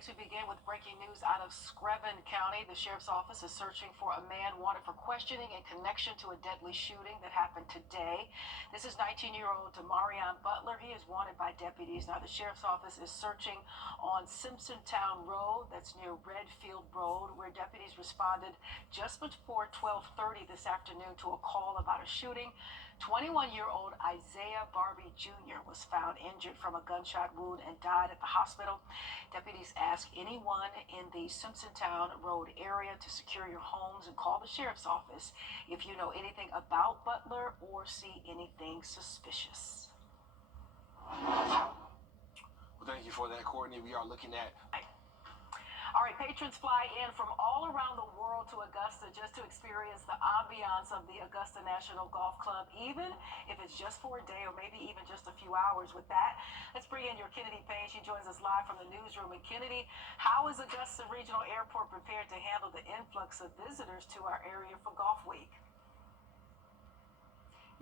Thanks. We begin with breaking news out of Screven County. The sheriff's office is searching for a man wanted for questioning in connection to a deadly shooting that happened today. This is 19-year-old Demarion Butler. He is wanted by deputies. Now, the sheriff's office is searching on Simpsontown Road, that's near Redfield Road, where deputies responded just before 12:30 this afternoon to a call about a shooting. 21-year-old Isaiah Barbie Jr. was found injured from a gunshot wound and died at the hospital. Deputies ask anyone in the Simpsontown Road area to secure your homes and call the sheriff's office if you know anything about Butler or see anything suspicious. Well, thank you for that, Courtney. We are looking at... All right, patrons fly in from all around the world to Augusta just to experience the ambiance of the Augusta National Golf Club, even if it's just for a day or maybe even just a few hours. With that, let's bring in your Kennedy Payne. She joins us live from the newsroom. And Kennedy, how is Augusta Regional Airport prepared to handle the influx of visitors to our area for Golf Week?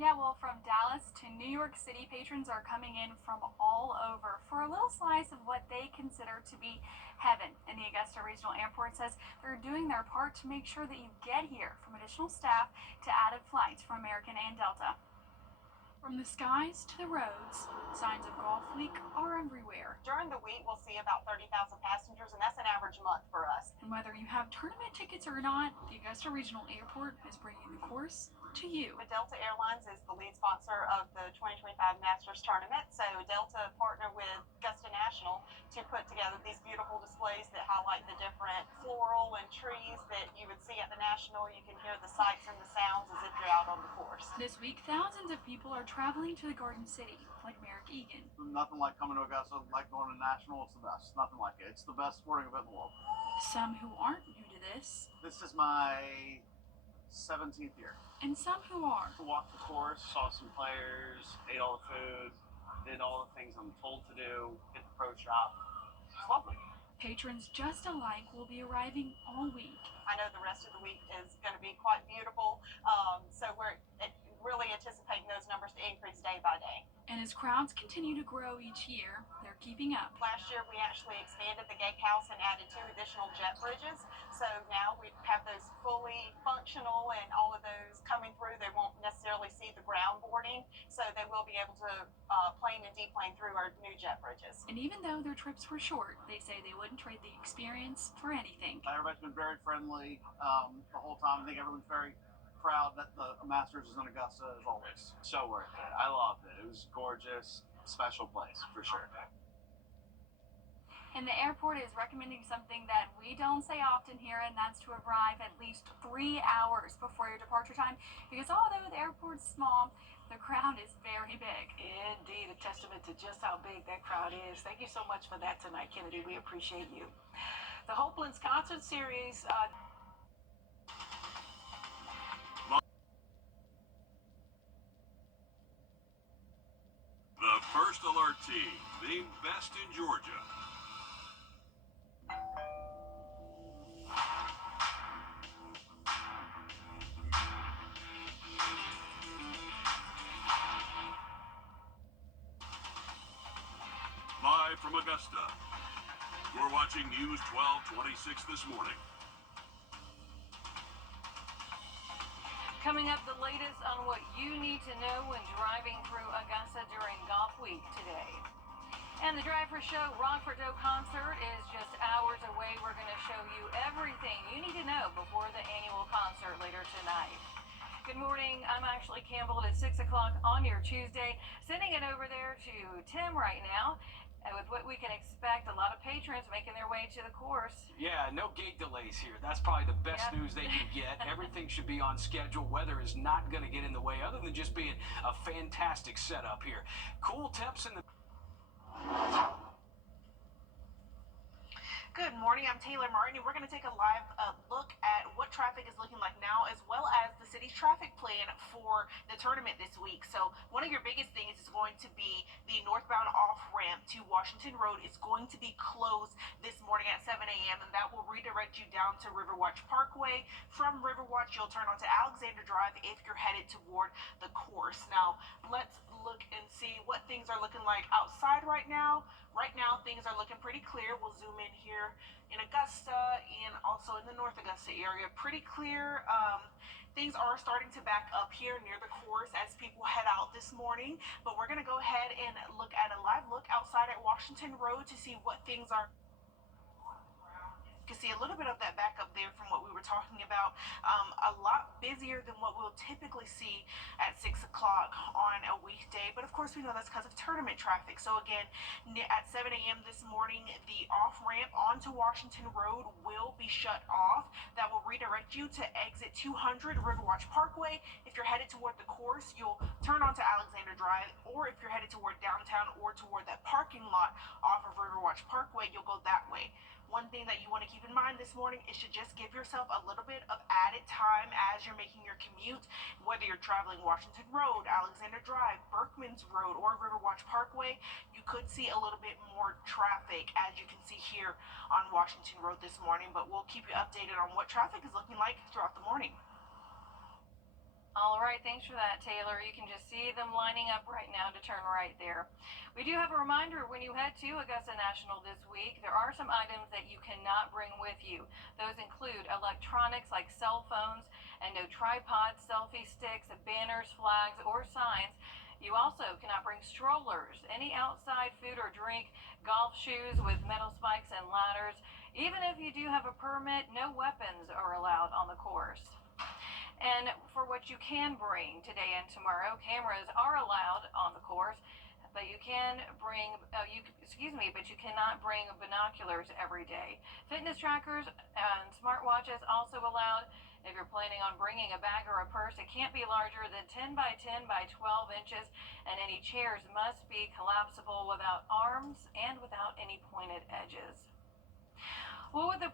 Yeah, well, from Dallas to New York City, patrons are coming in from all over for a little slice of what they consider to be heaven. And the Augusta Regional Airport says they're doing their part to make sure that you get here, from additional staff to added flights from American and Delta. From the skies to the roads, signs of Golf Week are everywhere. During the week, we'll see about 30,000 passengers, and that's an average month for us. And whether you have tournament tickets or not, the Augusta Regional Airport is bringing the course to you. But Delta Airlines is the lead sponsor of the 2025 Masters Tournament, so Delta partnered with Augusta National to put together these beautiful displays that highlight the different floral and trees that you would see at the National. You can hear the sights and the sounds as if you're out on the course. This week, thousands of people are traveling to the Garden City, like Merrick Egan. Nothing like coming to Augusta, like going to National. It's the best. Nothing like it. It's the best sporting event in the world. Some who aren't new to this. This is my 17th year. And some who are. Walked the course, saw some players, ate all the food, did all the things I'm told to do, hit the pro shop. It's lovely. Patrons just alike will be arriving all week. I know the rest of the week is going to be quite beautiful, so we're really anticipating those numbers to increase day by day. And as crowds continue to grow each year, they're keeping up. Last year, we actually expanded the gatehouse and added 2 additional jet bridges. So now we have those fully functional, and all of those coming through. They won't necessarily see the ground boarding, so they will be able to plane and deplane through our new jet bridges. And even though their trips were short, they say they wouldn't trade the experience for anything. Everybody's been very friendly the whole time. I think everyone's very proud that the Masters is in Augusta as always. So worth it. I loved it. It was gorgeous, special place for sure. And the airport is recommending something that we don't say often here, and that's to arrive at least 3 hours before your departure time, because although the airport's small, the crowd is very big. Indeed, a testament to just how big that crowd is. Thank you so much for that tonight, Kennedy. We appreciate you. The Hopelands Concert Series... The First Alert Team, named best in Georgia. Live from Augusta, you're watching News 1226 this morning. Coming up, the latest on what you need to know when driving through Augusta during Golf Week today. And the Driver Show Wrdw concert is just hours away. We're going to show you everything you need to know before the annual concert later tonight. Good morning. I'm Ashley Campbell. It's 6 o'clock on your Tuesday. Sending it over there to Tim right now. And with what we can expect, a lot of patrons making their way to the course. Yeah, no gate delays here. That's probably the best news they can get. Everything should be on schedule. Weather is not going to get in the way, other than just being a fantastic setup here. Cool temps in the... Good morning, I'm Taylor Martin, and we're going to take a live look at what traffic is looking like now, as well as the city's traffic plan for the tournament this week. So one of your biggest things is going to be the northbound off-ramp to Washington Road is going to be closed this morning at 7 a.m., and that will redirect redirect you down to Riverwatch Parkway. From Riverwatch, you'll turn onto Alexander Drive if you're headed toward the course. Now, let's look and see what things are looking like outside right now. Right now, things are looking pretty clear. We'll zoom in here in Augusta and also in the North Augusta area. Pretty clear. Things are starting to back up here near the course as people head out this morning. But we're going to go ahead and look at a live look outside at Washington Road to see what things are. You can see a little bit of that backup there from what we were talking about. A lot busier than what we'll typically see at 6 o'clock on a weekday. But of course, we know that's because of tournament traffic. So again, at 7 a.m. this morning, the off ramp onto Washington Road will be shut off. That will redirect you to exit 200 Riverwatch Parkway. If you're headed toward the course, you'll turn onto Alexander Drive, or if you're headed toward downtown or toward that parking lot off of Riverwatch Parkway, you'll go that way. One thing that you want to keep in mind this morning is to just give yourself a little bit of added time as you're making your commute, whether you're traveling Washington Road, Alexander Drive, Berkman's Road, or Riverwatch Parkway. You could see a little bit more traffic, as you can see here on Washington Road this morning, but we'll keep you updated on what traffic is looking like throughout the morning. All right, thanks for that, Taylor. You can just see them lining up right now to turn right there. We do have a reminder when you head to Augusta National this week, there are some items that you cannot bring with you. Those include electronics like cell phones and no tripods, selfie sticks, banners, flags, or signs. You also cannot bring strollers, any outside food or drink, golf shoes with metal spikes and ladders. Even if you do have a permit, no weapons are allowed on the course. And for what you can bring today and tomorrow, cameras are allowed on the course, but you can bring, but you cannot bring binoculars every day. Fitness trackers and smartwatches also allowed. If you're planning on bringing a bag or a purse, it can't be larger than 10 by 10 by 12 inches, and any chairs must be collapsible without arms and without any pointed edges. What would the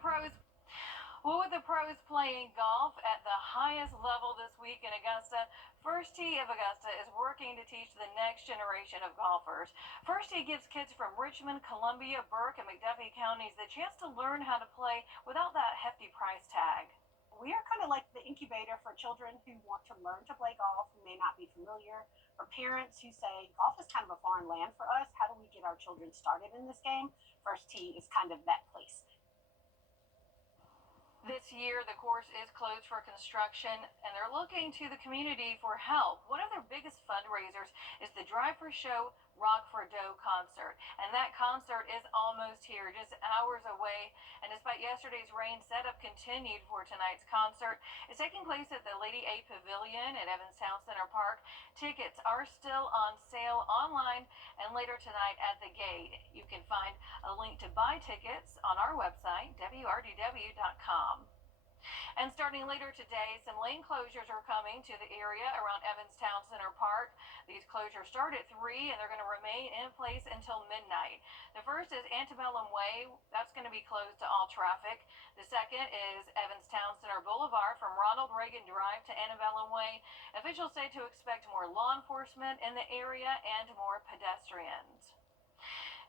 pros playing golf at the highest level this week in Augusta? First Tee of Augusta is working to teach the next generation of golfers. First Tee gives kids from Richmond, Columbia, Burke, and McDuffie counties the chance to learn how to play without that hefty price tag. We are kind of like the incubator for children who want to learn to play golf, who may not be familiar, or parents who say, golf is kind of a foreign land for us. How do we get our children started in this game? First Tee is kind of that place. This year, the course is closed for construction, and they're looking to the community for help. One of their biggest fundraisers is the Drive for Show Rock Wrdw concert, and that concert is almost here, just hours away. And despite yesterday's rain, setup continued for tonight's concert. It's taking place at the Lady A Pavilion at Evanstown Center Park. Tickets are still on sale online and later tonight at the gate. You can find a link to buy tickets on our website, wrdw.com. And starting later today, some lane closures are coming to the area around Evanstown Center Park. These closures start at 3 and they're going to remain in place until midnight. The first is Antebellum Way. That's going to be closed to all traffic. The second is Evanstown Center Boulevard from Ronald Reagan Drive to Antebellum Way. Officials say to expect more law enforcement in the area and more pedestrians.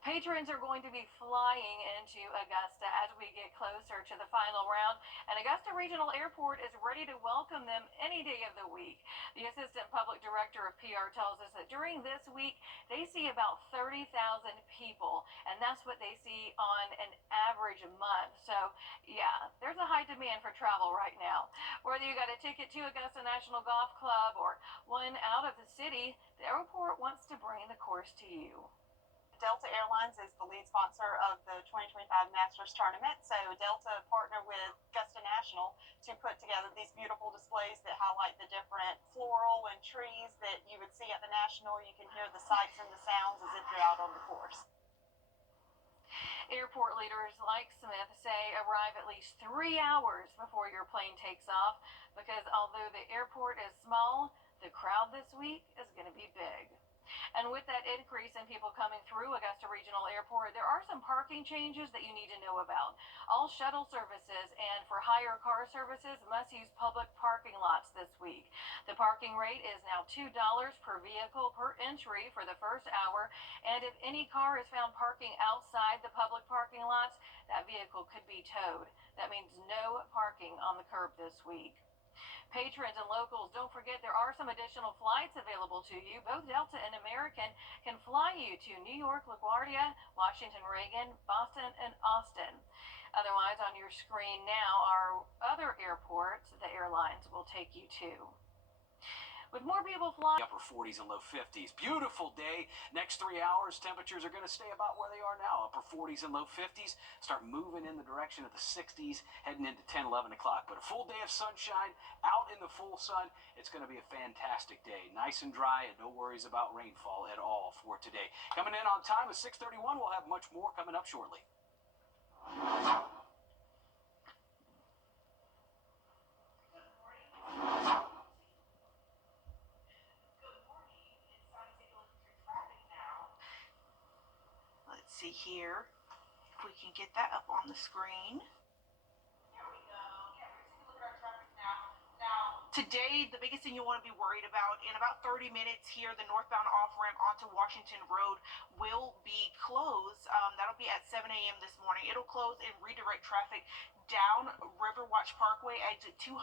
Patrons are going to be flying into Augusta as we get closer to the final round, and Augusta Regional Airport is ready to welcome them any day of the week. The Assistant Public Director of PR tells us that during this week, they see about 30,000 people, and that's what they see on an average month. So, yeah, there's a high demand for travel right now. Whether you got a ticket to Augusta National Golf Club or one out of the city, the airport wants to bring the course to you. Delta Airlines is the lead sponsor of the 2025 Masters Tournament. So Delta partnered with Augusta National to put together these beautiful displays that highlight the different floral and trees that you would see at the National. You can hear the sights and the sounds as if you're out on the course. Airport leaders like Smith say arrive at least 3 hours before your plane takes off because although the airport is small, the crowd this week is going to be big. And with that increase in people coming through Augusta Regional Airport, there are some parking changes that you need to know about. All shuttle services and for hire car services must use public parking lots this week. The parking rate is now $2 per vehicle per entry for the first hour, and if any car is found parking outside the public parking lots, that vehicle could be towed. That means no parking on the curb this week. Patrons and locals, don't forget there are some additional flights available to you. Both Delta and American can fly you to New York, LaGuardia, Washington, Reagan, Boston, and Austin. Otherwise, on your screen now are other airports the airlines will take you to. With more people flying, Upper 40s and low 50s. Beautiful day. Next 3 hours, temperatures are going to stay about where they are now. Upper 40s and low 50s. Start moving in the direction of the 60s, heading into 10, 11 o'clock. But a full day of sunshine, out in the full sun. It's going to be a fantastic day. Nice and dry, and no worries about rainfall at all for today. Coming in on time at 6:31. We'll have much more coming up shortly. Let's see here if we can get that up on the screen. There we go. Yeah, we're taking a look at our traffic now. Today, the biggest thing you want to be worried about, in about 30 minutes here, the northbound off-ramp onto Washington Road will be closed. That'll be at 7 a.m. this morning. It'll close and redirect traffic down Riverwatch Parkway, exit 200.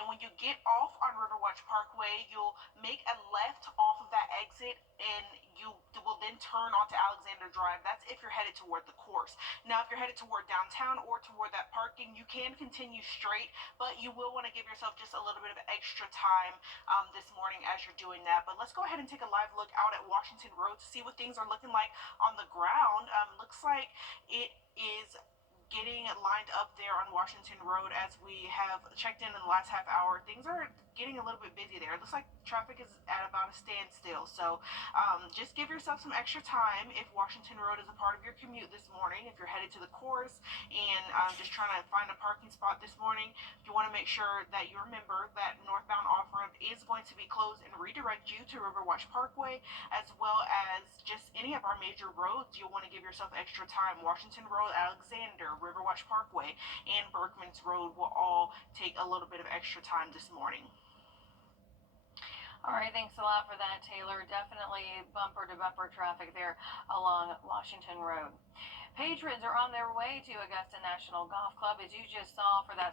And when you get off on Riverwatch Parkway, you'll make a left off of that exit, and you will then turn onto Alexander Drive. That's if you're headed toward the course. Now, if you're headed toward downtown or toward that parking, you can continue straight, but you will want to give yourself just a little bit of extra time this morning as you're doing that. But let's go ahead and take a live look out at Washington Road to see what things are looking like on the ground. Looks like it is getting lined up there on Washington Road as we have checked in the last half hour. Things are getting a little bit busy there. It looks like traffic is at about a standstill. So just give yourself some extra time if Washington Road is a part of your commute this morning. If you're headed to the course and just trying to find a parking spot this morning, you want to make sure that you remember that northbound off-ramp is going to be closed and redirect you to Riverwatch Parkway, as well as just any of our major roads. You'll want to give yourself extra time. Washington Road, Alexander, Riverwatch Parkway, and Berkman's Road will all take a little bit of extra time this morning. all right, thanks a lot for that, Taylor. Definitely bumper to bumper traffic there along Washington Road. Patrons are on their way to Augusta National Golf Club, as you just saw for that